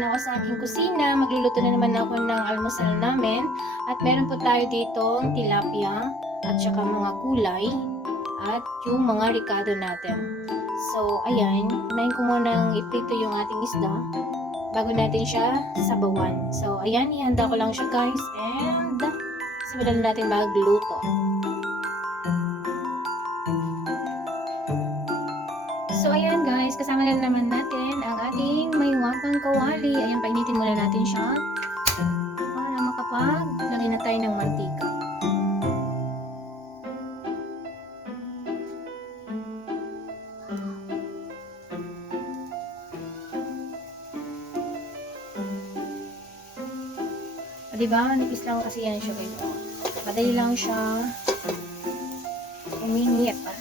naman ako sa aking kusina. Magluluto na naman ako ng almusal namin. At meron po tayo ditong tilapia at saka mga gulay at yung mga ricado natin. So, ayan. Unahin ko munang iprito yung ating isda bago natin siya sabawan. So, ayan. Ihanda ko lang siya guys. And simulan natin magluto. So, ayan guys, kasama na naman natin ang ating mayuwapang kawali. Ayan, painitin muna natin siya para makapaglagay na tayo ng mantika. O, diba? Nipis lang kasi yan siya guys. Madali lang siya uminit pa.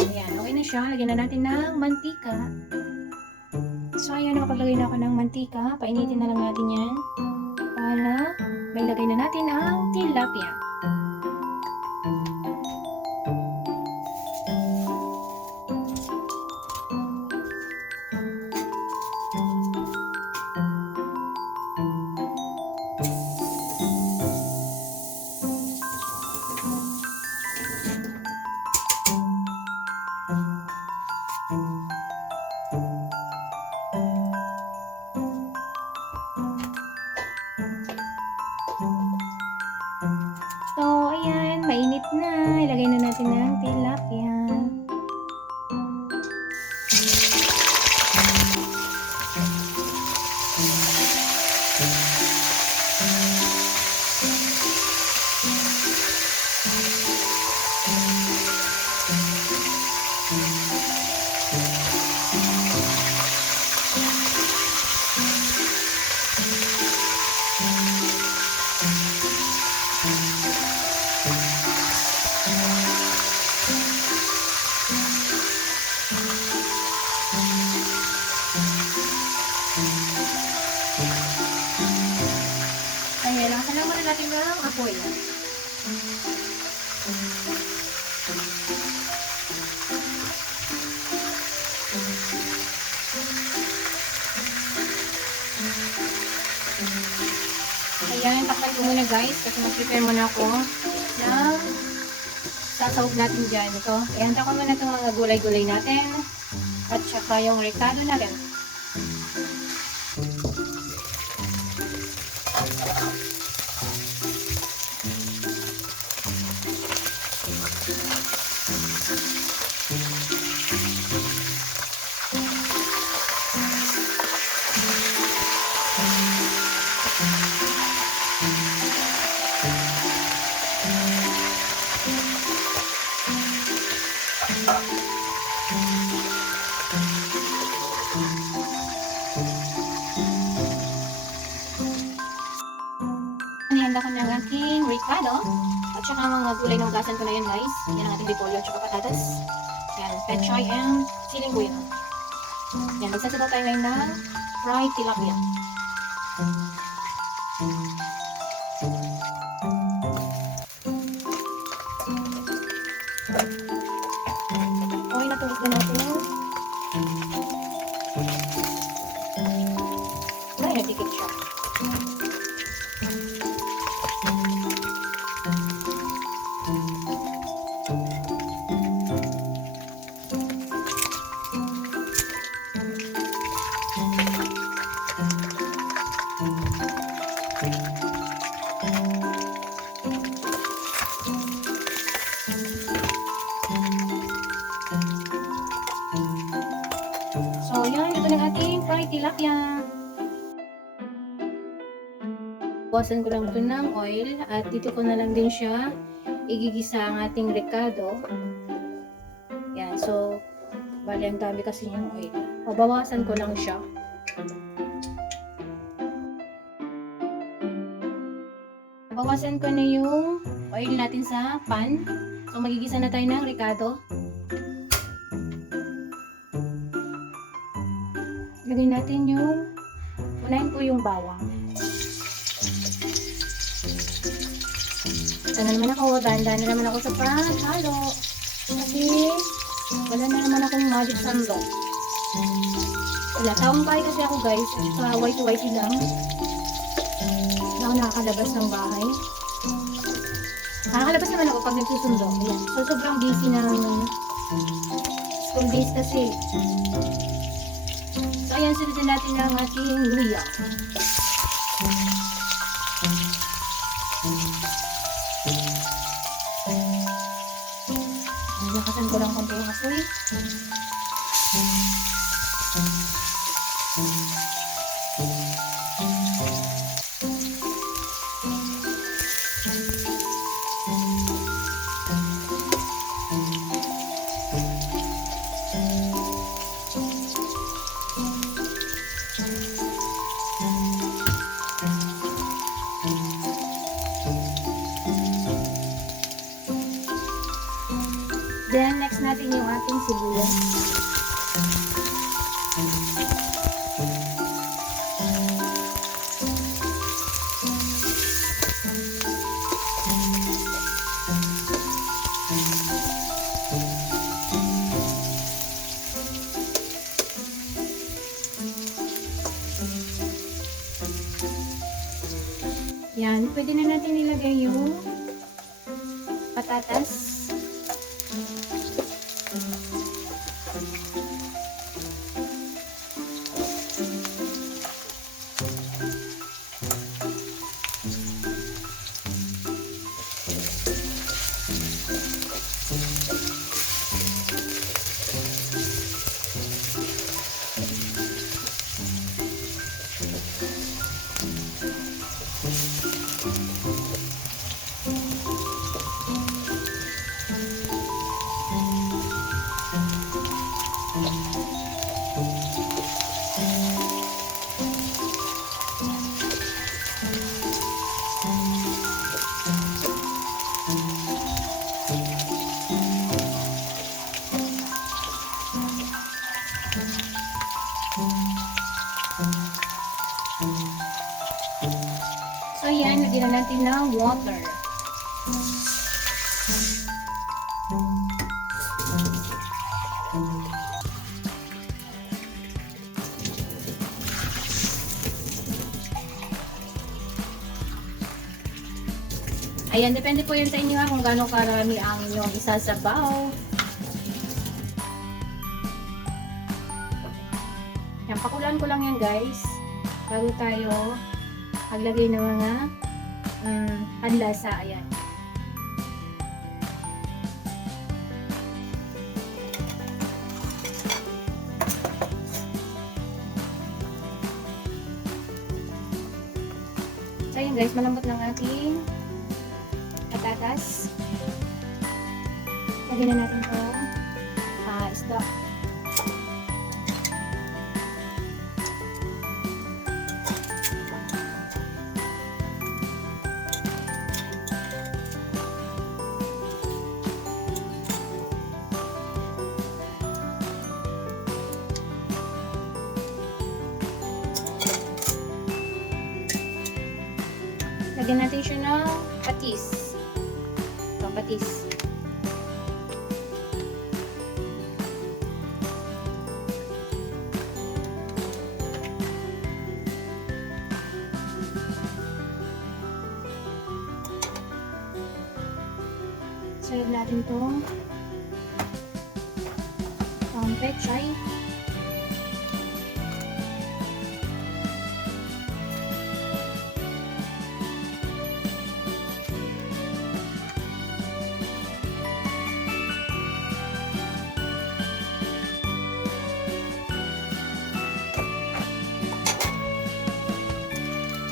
Ayan, okay na siya. Lagyan na natin ng mantika. So, ayan, nakapaglagay na ako ng mantika. Painitin na lang natin yan para may lagay na natin ang tilapia. So, ayan, mainit na. Ilagay na natin ng tilapia. Ayan, lakasan lang muna natin ng apoy. Ayan, takpan ko muna guys kasi mag-prepare muna ako ng sasawag natin dyan. Ito, ihanda ko muna itong mga gulay-gulay natin at saka yung ricado natin. Nihanda ko na ang aking ricado at saka mga gulay na ugasan ko na yan guys. Yan ang ating repolyo at saka patatas. Yan, pechay and siling buyo. Yan, magsasabaw tayo ngayon ng fried tilapia. Okay, natulog na natin. Ay, nagdikit siya. So, yan. Ito ng ating fried tilapia. Buwasan ko lang ito ng oil at dito ko na lang din siya igigisa ang ating ricado. Yan. So, bali ang dami kasi yung oil. Babawasan ko lang siya. Bawasan ko na yung oil natin sa pan. So, magigisa na tayo ng ricado. Lagay natin yung Unahin ko yung bawang. Ito na naman ako, dahan-dahan na naman ako sa paghalo. Kasi wala na naman akong magic sandok. Wala, taong bahay kasi ako guys. At saka white lang. Wala ako nakakalabas ng bahay. Nakakalabas naman ako pag nagsusundo. Ayan. So sobrang busy na school days kasi. So ayan, sunod natin ang ating luya. Lakasan ko lang konti yung apoy. Then, next natin yung ating sibuyas. Yan, pwede na natin ilagay yung patatas. So yan, lagyan na natin ng water. Ayan, depende po yun sa inyo kung gaano karami ang inyong isasabaw. Yan, pakulaan ko lang yan guys. Bago tayo maglagay ng mga panlasa. Ayan. So ayan guys, malambot ng ating patatas. Lagyan na natin itong isda. Lagyan natin siya ng patis. Ito, patis. Serve natin itong pechay.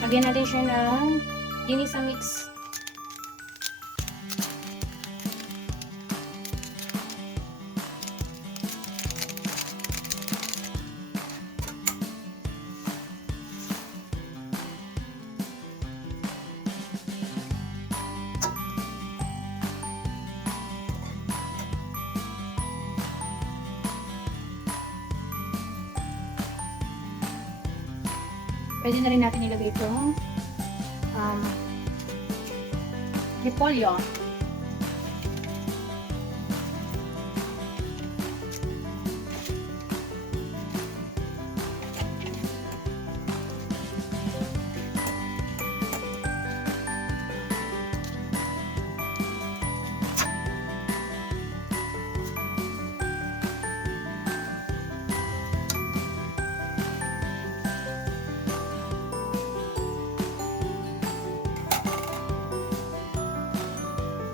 Lagyan natin siya ng ginisa mix. pwede na rin natin ilagay itong repolyo.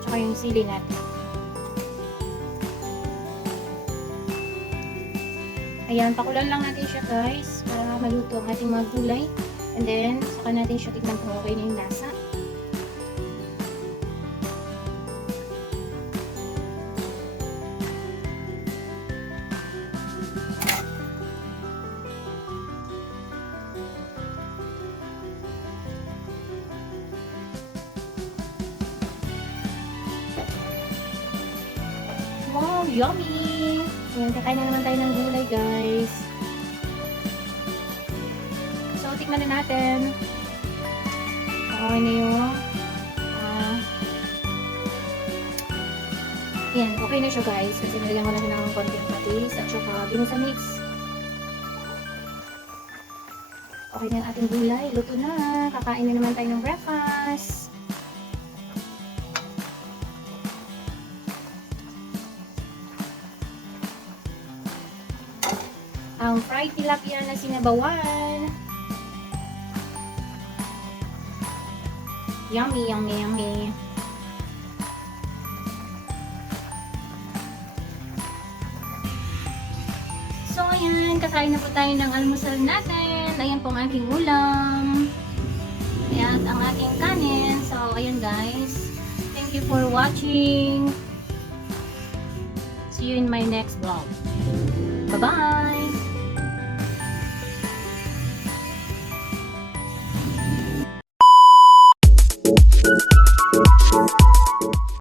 Tsaka yung sili natin. Ayan, pakulan lang natin siya guys para maluto ang ating mga gulay. And then, saka natin siya tignan kung okay na yung lasa. Wow, yummy! Ayan, kakain na naman tayo ng gulay, guys. So, tikman na natin. Okay na yung ayan, okay na siya, guys. Kasi nilagyan ko na siya ng konting patis at saka ginusa mix. Okay na yung ating gulay. Luto na. Kakain na naman tayo ng breakfast. Ang fried tilapia na sinabawan. Yummy, yummy, yummy. So, ayan. Kakain na po tayo ng almusal natin. Ayan po ang aking ulam. Ayan ang aking kanin. So, ayan guys. Thank you for watching. See you in my next vlog. Bye-bye!